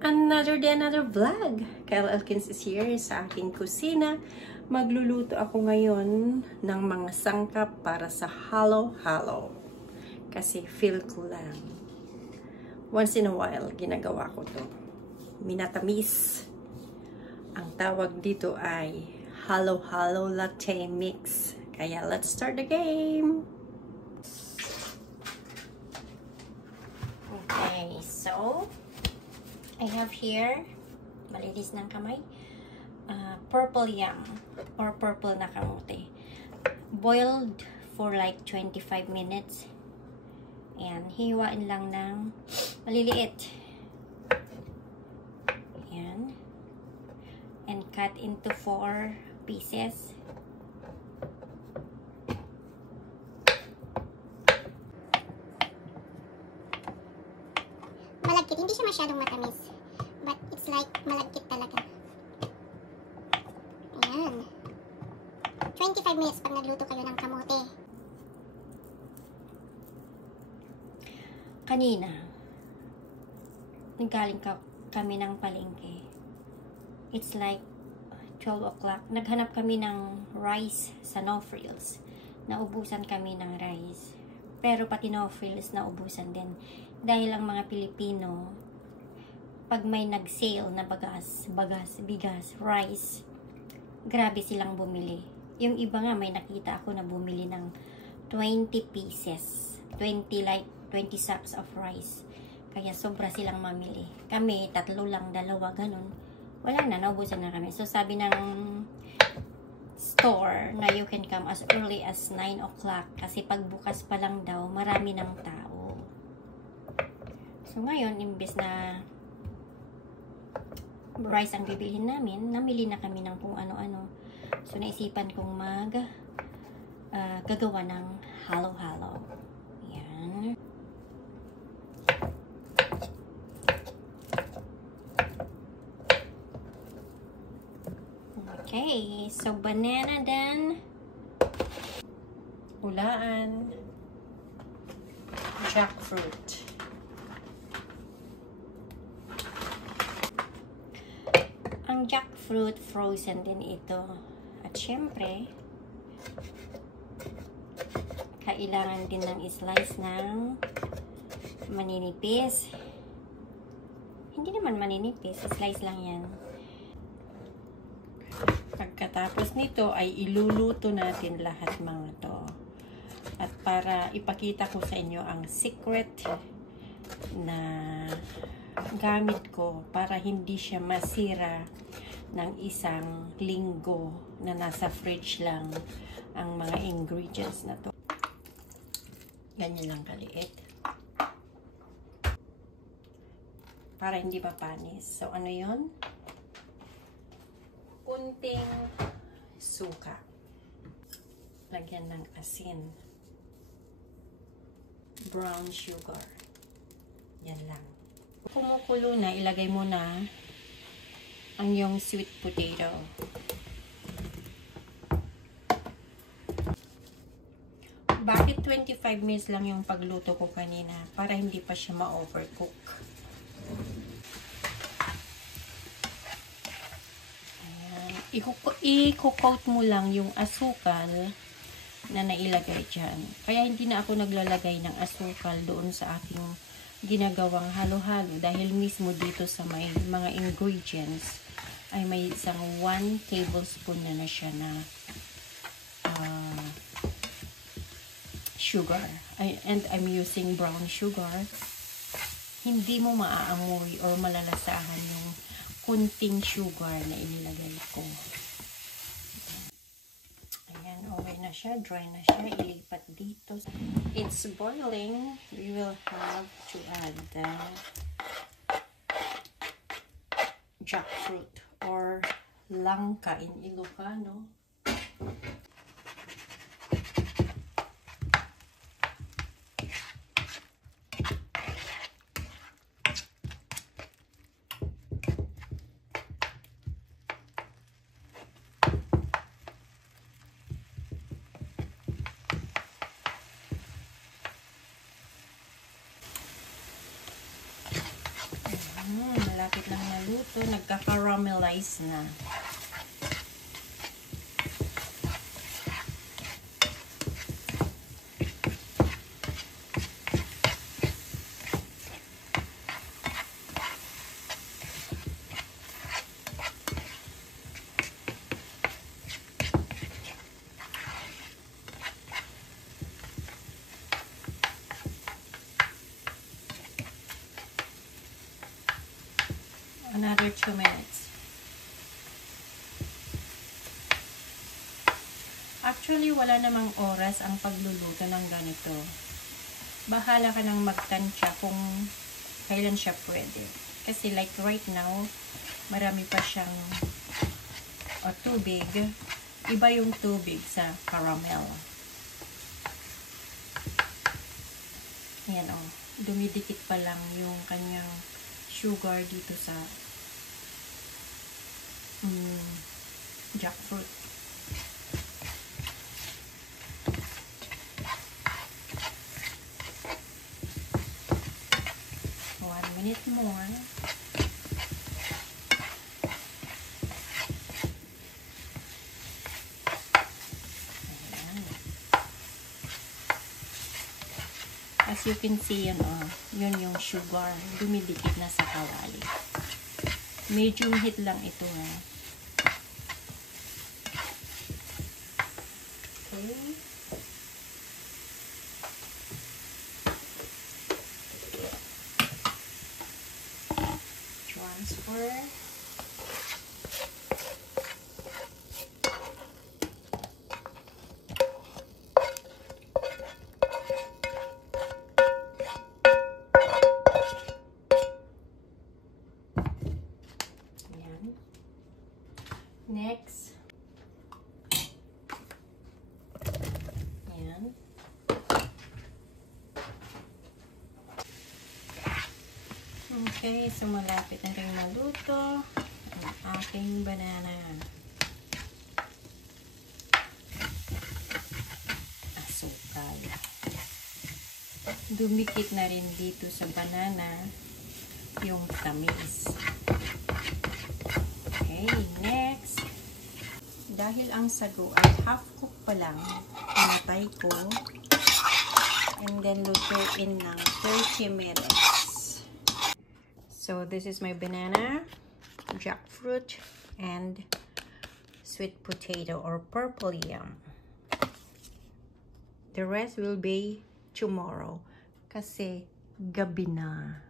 Another day, another vlog. Kyle Elkins is here sa aking kusina. Magluluto ako ngayon ng mga sangkap para sa halo-halo. Kasi feel ko lang. Once in a while, ginagawa ko to. Minatamis. Ang tawag dito ay halo-halo latte mix. Kaya let's start the game! Okay, so I have here, malinis ng kamay, purple yam or purple na kamote. Boiled for like 25 minutes. Ayan, hiwain lang ng maliliit. Ayan. And cut into 4 pieces. Malagkit, hindi siya masyadong matamis. But it's like malagkit talaga. Ayan. 25 minutes pag nagluto kayo ng kamote. Kanina, naggaling kami ng palengke. It's like 12 o'clock. Naghanap kami ng rice sa No Frills. Naubusan kami ng rice. Pero pati No Frills naubusan din. Dahil ang mga Pilipino, pag may nag-sale na bigas, rice, grabe silang bumili. Yung iba nga, may nakita ako na bumili ng 20 pieces. 20 sacks of rice. Kaya sobra silang mamili. Kami, 3 lang, 2, ganun. Wala na, naubusan na kami. So, sabi ng store na you can come as early as 9 o'clock kasi pagbukas pa lang daw, marami ng tao. So, ngayon, imbes na rice ang bibilhin namin, namili na kami ng kung ano-ano. So, naisipan kong gagawa ng halo-halo. Yan. Okay, so banana then, Ulaan, jackfruit. ang jackfruit frozen din ito. At syempre, kailangan din ng slice ng maninipis. Hindi naman maninipis, slice lang yan. Pagkatapos nito ay iluluto natin lahat mga to. At para ipakita ko sa inyo ang secret na gamit ko para hindi siya masira ng isang linggo na nasa fridge lang ang mga ingredients na to. Ganyan lang kaliit. Para hindi mapanis. So, ano yun? Kunting suka. Lagyan ng asin. Brown sugar. Yan lang. Kumukulo na, ilagay mo na ang yung sweet potato. Bakit 25 minutes lang yung pagluto ko kanina? Para hindi pa siya ma-overcook. I-coat mo lang yung asukal na nailagay dyan. Kaya hindi na ako naglalagay ng asukal doon sa aking ginagawang halo-halo dahil mismo dito sa may mga ingredients ay may isang 1 tablespoon na siya na sugar. And I'm using brown sugar. Hindi mo maaamoy or malalasahan yung kunting sugar na inilagay ko. Ayan, okay na siya. Dry na siya. Ilipat dito. It's boiling. We will have to add the jackfruit or langka in Ilocano. malapit lang maluto. Nagka-caramelize na. Another 2 minutes. Actually, wala namang oras ang pagluluto ng ganito. Bahala ka nang magtansya kung kailan siya pwede. Kasi like right now, marami pa siyang tubig. Iba yung tubig sa caramel. Ayan o. Dumidikit pa lang yung kanyang sugar dito sa jackfruit. One minute more. Ayan. As you can see, yun yung sugar. Dumidikit na sa kawali. Medium heat lang ito. Okay. Transfer. Next. Ayan. Okay, so malapit na rin maluto ang aking banana. Asukal. Dumikit na rin dito sa banana yung tamis. Okay, next. Dahil ang sago ay half cook pa lang, pinatay ko and then lutuin ng 30 minutes. So this is my banana, jackfruit, and sweet potato or purple yam. The rest will be tomorrow kasi gabi na.